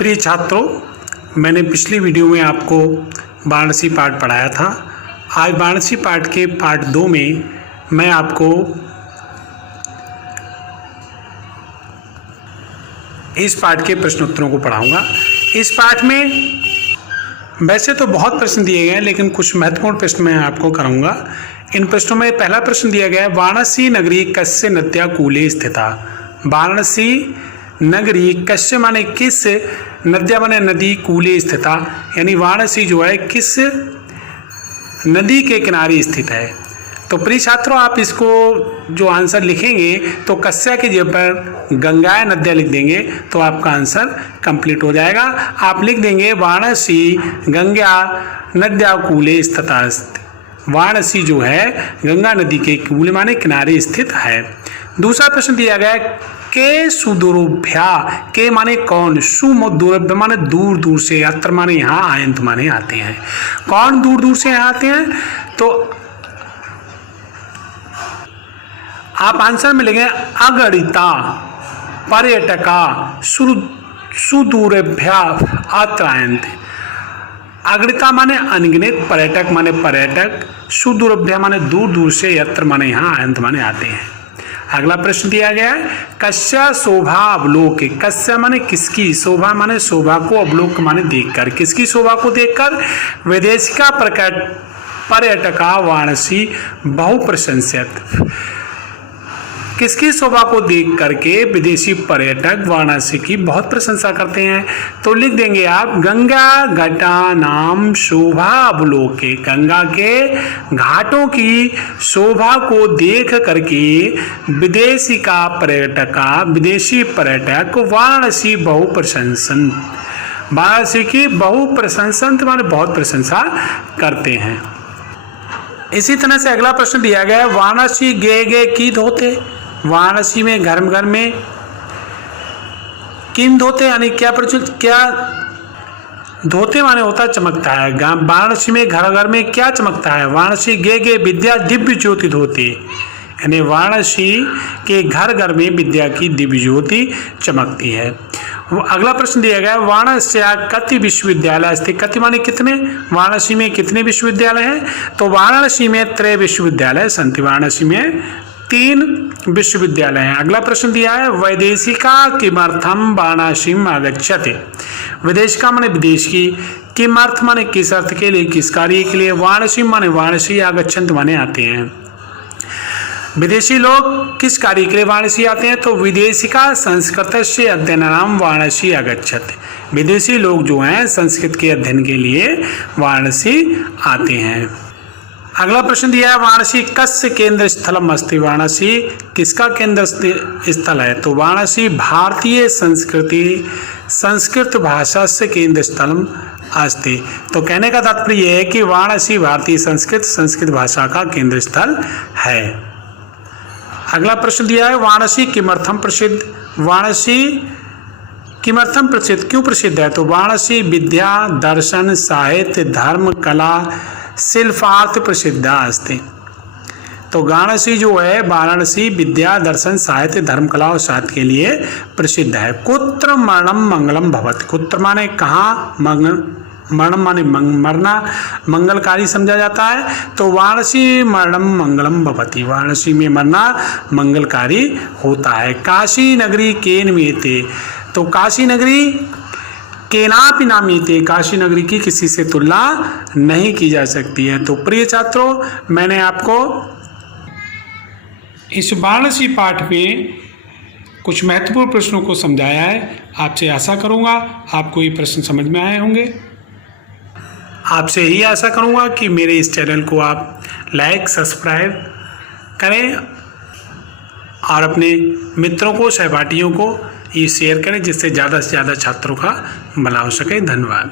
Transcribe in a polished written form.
प्रिय छात्रों, मैंने पिछली वीडियो में आपको वाराणसी पाठ पढ़ाया था। आज वाराणसी पाठ के पार्ट 2 में मैं आपको इस पाठ के प्रश्नोत्तरों को पढ़ाऊंगा। इस पाठ में वैसे तो बहुत प्रश्न दिए गए हैं, लेकिन कुछ महत्वपूर्ण प्रश्न मैं आपको कराऊंगा। इन प्रश्नों में पहला प्रश्न दिया गया है, वाराणसी नगरी कस्य नद्या कूले स्थिता। वाराणसी नगरी कस्य माने किस, नद्या माने नदी, कूले स्थिता यानी वाराणसी जो है किस नदी के किनारे स्थित है। तो प्रिय छात्रों, आप इसको जो आंसर लिखेंगे तो कस्या की जगह पर गंगा नद्या लिख देंगे तो आपका आंसर कंप्लीट हो जाएगा। आप लिख देंगे वाराणसी गंगा नद्या कूले स्थिता। वाराणसी जो है गंगा नदी के कूले माने किनारे स्थित है। दूसरा प्रश्न दिया गया है, के सुदूरभ्या, के माने कौन, सुदूरभ्य माने दूर दूर से, अत्र माने यहाँ, आयंत माने आते हैं। कौन दूर दूर से आते हैं? तो आप आंसर में लिखें अगणिता पर्यटका सुदूरभ्या अत्र आयन्ते। अगणिता माने अनगिनत, पर्यटक माने पर्यटक, सुदूरभ्या माने दूर दूर से, यत्र माने यहाँ, आयंत माने आते हैं। अगला प्रश्न दिया गया है, कस्या शोभा अवलोक। कस्या माने किसकी, शोभा माने शोभा को, अवलोक माने देखकर। किसकी शोभा को देखकर? विदेशिका पर्यटका वाराणसी बहुप्रशंसित। किसकी शोभा को देख करके विदेशी पर्यटक वाराणसी की बहुत प्रशंसा करते हैं। तो लिख देंगे आप गंगा घाटा नाम शोभा अवलोके। गंगा के घाटों की शोभा को देख करके विदेशी पर्यटक वाराणसी बहुप्रशंसन, वाराणसी की बहुप्रशंसन माने बहुत प्रशंसा करते हैं। इसी तरह से अगला प्रश्न दिया गया है, वाराणसी गे गे की धोते। वाराणसी में घर घर में किन धोते यानी क्या प्रचलित, क्या धोते माने होता चमकता है। वाराणसी में घर घर में क्या चमकता है? वाराणसी गे गे विद्या दिव्य ज्योति धोते यानी वाराणसी के घर घर में विद्या की दिव्य ज्योति चमकती है। अगला प्रश्न दिया गया है, वाराणसी कति विश्वविद्यालय स्थित। कति माने कितने, वाराणसी में कितने विश्वविद्यालय हैं? तो वाराणसी में 3 विश्वविद्यालय संति। वाराणसी में 3 विश्वविद्यालय हैं। अगला प्रश्न दिया है, वैदेशिका किमर्थम वाराणसी आगच्छति। विदेशिका माने विदेश की, किमर्थ माने किस अर्थ के लिए, किस कार्य के लिए, वाराणसी माने वाराणसी, आगच्छन्ति माने आते हैं। विदेशी लोग किस कार्य के लिए वाराणसी आते हैं? तो विदेशिका संस्कृतस्य अध्ययनार्थं वाराणसी आगच्छति। विदेशी लोग जो हैं संस्कृत के अध्ययन के लिए वाराणसी आते हैं। अगला प्रश्न दिया है, वाराणसी कस्य केंद्र स्थलम अस्ति। वाराणसी किसका केंद्र स्थल है? तो वाराणसी भारतीय संस्कृत भाषा से केंद्र स्थलम अस्ति। तो कहने का तात्पर्य यह है कि वाराणसी भारतीय संस्कृत भाषा का केंद्र स्थल है। अगला प्रश्न दिया है, वाराणसी किमर्थम प्रसिद्ध। वाराणसी किमर्थम प्रसिद्ध, क्यों प्रसिद्ध है? तो वाराणसी विद्या दर्शन साहित्य धर्म कला शिल्पार्थ प्रसिद्धा अस्ति। तो वाराणसी जो है, वाराणसी विद्या दर्शन साहित्य धर्म कला और साहित्य के लिए प्रसिद्ध है। कुत्र मरणम मंगलम भवति। कुत्र माने कहाँ, मरणम माने मरना, मंगलकारी समझा जाता है। तो वाराणसी मरणम मंगलम भवति। वाराणसी में मरना मंगलकारी होता है। काशी नगरी केन मीते। तो काशी नगरी केनापि नामीते, काशी नगरी की किसी से तुलना नहीं की जा सकती है। तो प्रिय छात्रों, मैंने आपको इस वाराणसी पाठ में कुछ महत्वपूर्ण प्रश्नों को समझाया है। आपसे आशा करूंगा आपको ये प्रश्न समझ में आए होंगे। आपसे यही आशा करूंगा कि मेरे इस चैनल को आप लाइक सब्सक्राइब करें और अपने मित्रों को, सहपाठियों को ये शेयर करें, जिससे ज़्यादा से ज़्यादा छात्रों का भला हो सके। धन्यवाद।